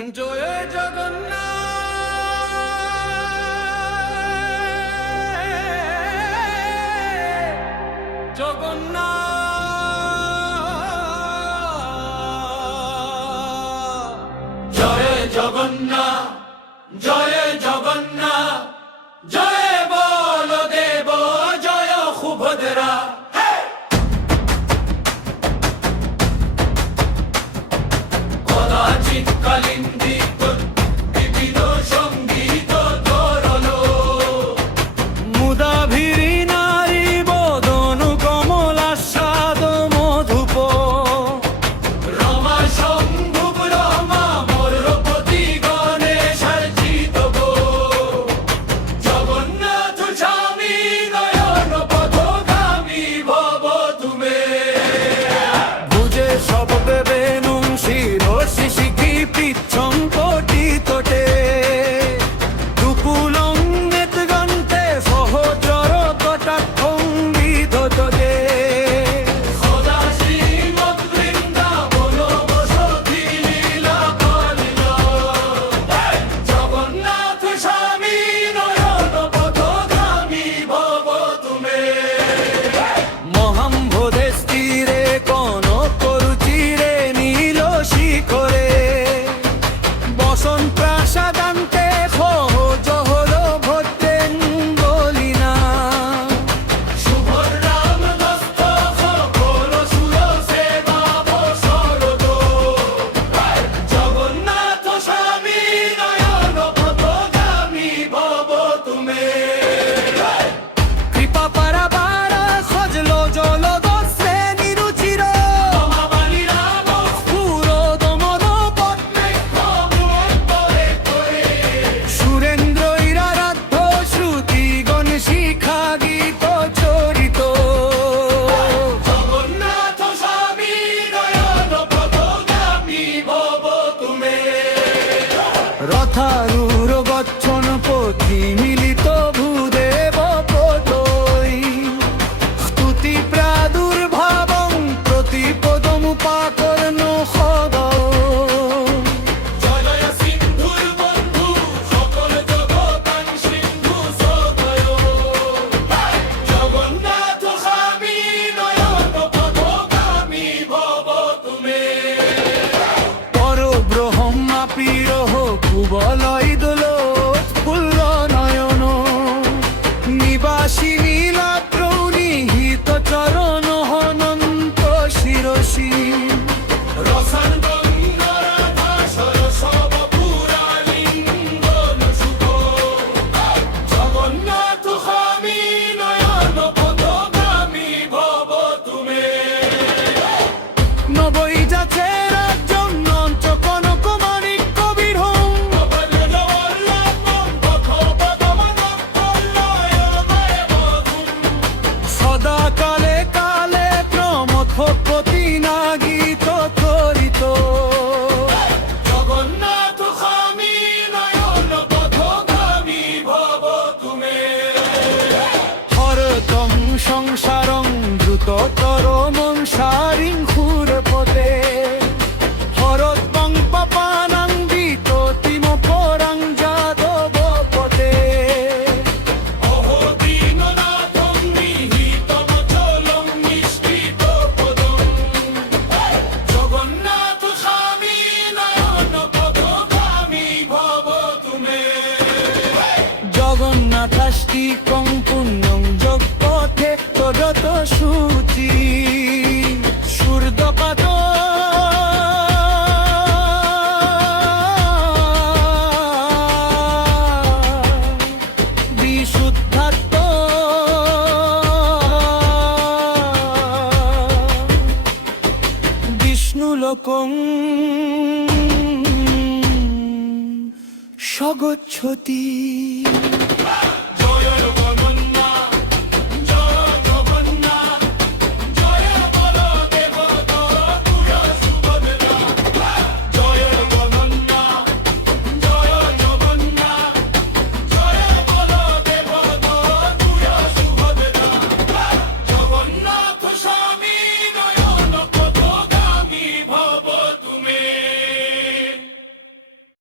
জয় জগন্নাথ জগন্নাথ জয় জগন্নাথ জয় জগন্নাথ জয় বলদেব জয় সুভদ্রা কদাচিৎ কালিন্দী বিবিধ সঙ্গীত তরলো মুদাভিরি নারী বদন কমলাস্বাদ মধুপ রমা শম্ভুব রমা মরপতি গণেশার্চিত জগন্নাথ স্বামী নয়ন পথগামী ভব তুমে বুঝে সব বেনু শিশিকি পিচ্ছম পটিতটে দুকুলং নেতগন্তে সহচর কটাক্ষং বিধততে সদা শ্রীমৎ বৃন্দাবন বসতি লীলা কলিল জগন্নাথ স্বামী নয়ন পথগামী ভব তুমে মহাম্ভোধে স্থিরে কনক করুচিরে নীল শিখরে বসন প্রাসাদান্তে জহর ভদ্রেঙ্গলিনা শুভরাম দস্ত সকল সুর সেবা বসরদ জগন্নাথ স্বামী নয়ন পথগামী ভব তুমে কৃপা পারাবার সজল জলদ শ্রেণীরুচির সুরেন্দ্র ইরারাধ্য শ্রুতি গণ শিখা গীত চরিত জগন্নাথ স্বামী নয়ন পথগামী ভব তুমে রথারূঢ় গচ্ছন পথি মিলিত ভূদেব পদৈ স্তুতি প্রাদুর্ভাবং প্রতিপদমুপাকর্ণ সদৌ জয় সিন্ধুর বন্ধু সকল জগতাং সিন্ধু সদয় জগন্নাথ স্বামী নয়ন পথগামী ভব তুমে পরব্রহ্মা পিরহ কুবলয় দোলোৎফুল্ল নয়ন নিবাসী নীলাদ্রৌ নিহিত চরণ হনন্ত শিরসি রসান গঙ্গরাধা সরসব পুরালিঙ্গন শুভ জগন্নাথ স্বামী নয়ন পথগামী ভব তুমে নবৈ যাচ্ছে রাজ্যং নঞ্চ কনক মাণিক কবির হোম সদা কালে কালে প্রমথপতি নাগিত তরিত জগন্নাথ স্বামী নয়ন পথগামী ভব তুমে হরতং সংসারং দ্রুততর মংসারিং ক্ষুরপতে হরত্বং পাপানাং বিততিম পরাং যাদব পতে অহো দীননাথং নিহিতম চলং নিষ্কৃত পদং জগন্নাথ স্বামী নয়ন পথগামী ভব তুমে জগন্নাথাষ্টিকং পুণ্যং যোগপথে তদত শুচি সুর্দপাদ বিশুদ্ধাত্ম বিষ্ণুলোকং স্বগচ্ছতি